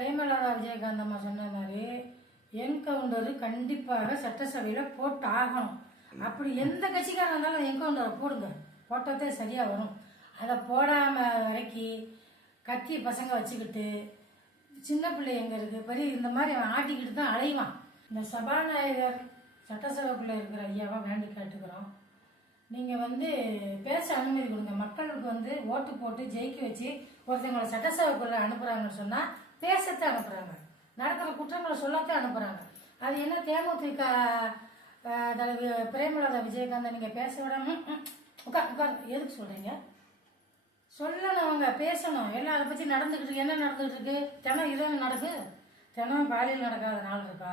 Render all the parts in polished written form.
பிரேமலதா விஜயகாந்த் அம்மா சொன்ன மாதிரி என்கவுண்டரு கண்டிப்பாக சட்டசபையில் போட்டு ஆகணும். அப்படி எந்த கட்சிக்காரங்க இருந்தாலும் என்கவுண்டரை போடுங்க, போட்டதே சரியாக வரும். அதை போடாமல் வரைக்கும் கத்தி பசங்க வச்சுக்கிட்டு சின்ன பிள்ளை எங்கே இருக்குது பெரிய இந்த மாதிரி அவன் ஆட்டிக்கிட்டு தான் அலைவான். இந்த சபாநாயகர் சட்டசபைக்குள்ளே இருக்கிற ஐயாவை வேண்டி கேட்டுக்கிறோம், நீங்கள் பேச அனுமதி கொடுங்க. மக்களுக்கு ஓட்டு போட்டு ஜெயிக்க வச்சு ஒருத்தவங்களை சட்டசபைக்குள்ளே அனுப்புகிறாங்கன்னு சொன்னால் பேசத்தான் அனுப்புகிறாங்க, நடக்கிற குற்றங்களை சொல்லத்தான் அனுப்புகிறாங்க. அது என்ன தேமுதிக தலைவி பிரேமலதா விஜயகாந்த் நீங்கள் பேச விடாம உட்கார் எதுக்கு சொல்கிறீங்க? சொல்லணும், அவங்க பேசணும். எல்லாம் அதை பற்றி நடந்துக்கிட்டு என்ன நடந்துகிட்டு இருக்கு? தினம் இதை நடக்கு, தினம் பாலியல் நடக்காத நாள் இருக்கா?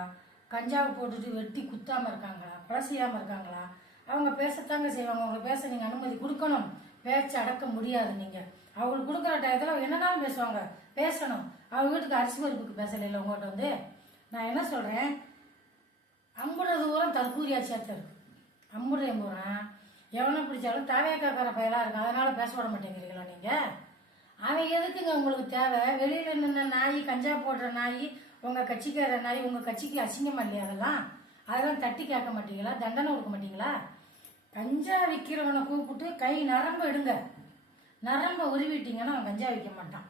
கஞ்சாவை போட்டுட்டு வெட்டி குத்தாமல் இருக்காங்களா? கொலை செய்யாமல் இருக்காங்களா? அவங்க பேசத்தாங்க செய்வாங்க. அவங்களுக்கு பேச நீங்கள் அனுமதி கொடுக்கணும். பேச்சு அடக்க முடியாது. நீங்கள் அவங்களுக்கு கொடுக்குற டயத்தில் என்னன்னாலும் பேசுவாங்க, பேசணும். அவங்க வீட்டுக்கு அரிசி பருப்புக்கு பேசலைல்ல உங்கள்கிட்ட நான் என்ன சொல்கிறேன், அம்புட தூரம் தற்கூரியாச்சியாக இருக்கு. அம்புடைய போகிறேன் எவனை பிடிச்சாலும் தாவேக்காக்கார பயலாக இருக்கும், அதனால் பேச விட மாட்டேங்கிறீங்களா நீங்கள்? அவன் எதுக்குங்க உங்களுக்கு தேவை? வெளியில் நின்று நாய், கஞ்சா போடுற நாய், உங்கள் கட்சிக்கார நாய், உங்கள் கட்சிக்கு அசிங்கமா இல்லையா? அதெல்லாம் தட்டி கேட்க மாட்டீங்களா? தண்டனை கொடுக்க மாட்டீங்களா? கஞ்சா விற்கிறவனை கூப்பிட்டு கை நரம்பு எடுங்க, நரம்பை உருவிட்டீங்கன்னா அவன் கஞ்சா விற்க மாட்டான்.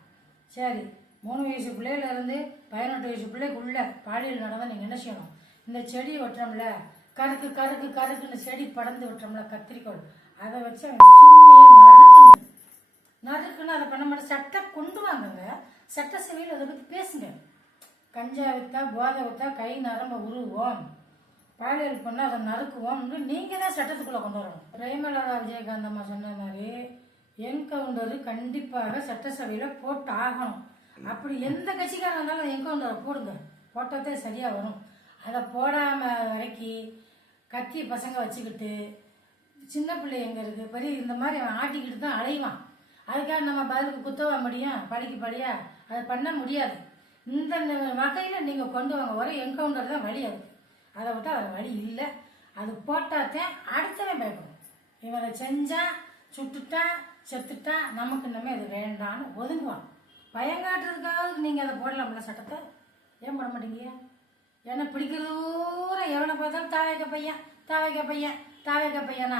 சரி, 3 வயசு பிள்ளையிலேருந்து 18 வயசு பிள்ளைக்குள்ள பாலியல் நடந்தால் நீங்கள் என்ன செய்யணும்? இந்த செடி வெட்டுறோம்ல, கருக்கு கருக்கு கருக்குன்னு செடி படந்து விட்டுறோம்ல கத்திரிக்கோள், அதை வச்சு அவன் சுண்ணியை நறுக்குன்னு அதை பண்ண மாட்டேன். சட்டம் கொண்டு வாங்குங்க, சட்டசபையில் அதை பற்றி பேசுங்க. கஞ்சா விற்றா போதை விற்றா கை நரம்ப உருவோம், பாலியல் பண்ணால் அதை நறுக்குவோம், நீங்கள் தான் சட்டத்துக்குள்ளே கொண்டு வரணும். பிரேமலதா விஜயகாந்த் அம்மா சொன்ன மாதிரி என்கவுண்டரு கண்டிப்பாக சட்டசபையில் போட்டு ஆகணும். அப்படி எந்த கட்சிக்காரங்க இருந்தாலும் என்கவுண்டரை போடுங்க, போட்டதே சரியாக வரும். அதை போடாமல் வரைக்கும் கத்தி பசங்க வச்சுக்கிட்டு சின்ன பிள்ளை எங்கே இருக்குது பெரிய இந்த மாதிரி அவன் ஆட்டிக்கிட்டு தான் அலைவான். அதுக்காக நம்ம பதிலுக்கு குத்தவ முடியும்? படிக்கு படியா அதை பண்ண முடியாது. இந்த வகையில் நீங்கள் கொண்டு வாங்க. ஒரே என்கவுண்டர் தான் வழி. அதை விட்டால் அது வழி இல்லை. அது போட்டாத்தான் அடுத்தவன் பயப்படும். இவனை செஞ்சான், சுட்டுட்டான், செத்துட்டான், நமக்கு இன்னமே அது வேண்டான்னு ஒதுங்குவான். பயங்காட்டுறதுக்காக நீங்கள் அதை போடலாம்ல சட்டத்தை? ஏன் போட மாட்டீங்க? ஏன்னா பிடிக்கிற தூரம் எவனை பார்த்தாலும் தாவேக்க பையன் தாவேக்க பையனா